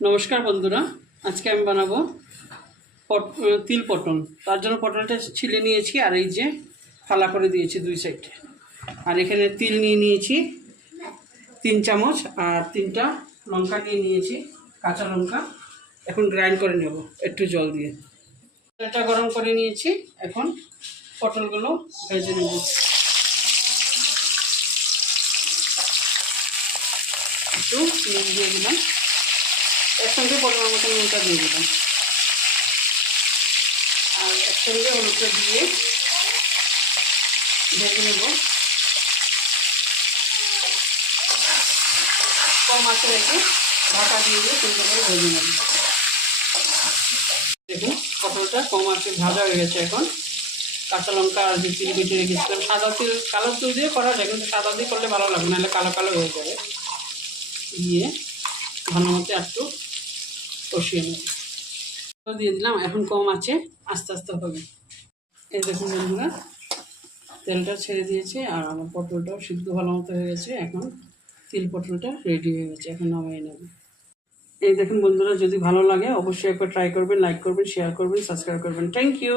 নমস্কার বন্ধুরা, আজকে আমি বানাবো তিল পটল। তার জন্য পটলটা ছিলে নিয়েছি আর এই যে ফালা করে দিয়েছি দুই সাইডে। আর এখানে তিল নিয়ে নিয়েছি 3 চামচ আর 3টা লঙ্কা নিয়ে নিয়েছি, কাঁচা লঙ্কা। এখন গ্রাইন্ড করে নেব একটু জল দিয়ে। তেলটা গরম করে নিয়েছি, এখন পটলগুলো ভেজে নেব। একটু নুন দিয়ে দিলাম, এর সঙ্গে পরিমাণ মতো নুনটা দিয়ে দিলাম আর একসঙ্গে হলুদটা দিয়ে ভেজে নেব। কম আঁচে রেখে ঢাকা দিয়ে সুন্দর করে ভেজে নেব। দেখুন পটলটা কম আঁচে ভাজা হয়ে গেছে। এখন কাঁচা লঙ্কা আর যে তিল বেটে রেখেছিলাম, সাদা তিল কালো তিল দিয়ে করা যায়, কিন্তু সাদা দিয়ে করলে ভালো লাগবে, নাহলে কালো কালো হয়ে যাবে। দিয়ে ভালো মতো একটু কষিয়ে নেব, দিয়ে দিলাম। এখন কম আছে, আস্তে আস্তে হবে। এই দেখুন বন্ধুরা, তেলটা ছেড়ে দিয়েছে আর আমার পটলটাও সিদ্ধ ভালো মতো হয়ে গেছে। এখন তিল পটলটা রেডি হয়ে গেছে, এখন নামিয়ে নেব। এই দেখুন বন্ধুরা, যদি ভালো লাগে অবশ্যই একবার ট্রাই করবেন, লাইক করবেন, শেয়ার করবেন, সাবস্ক্রাইব করবেন। Thank you.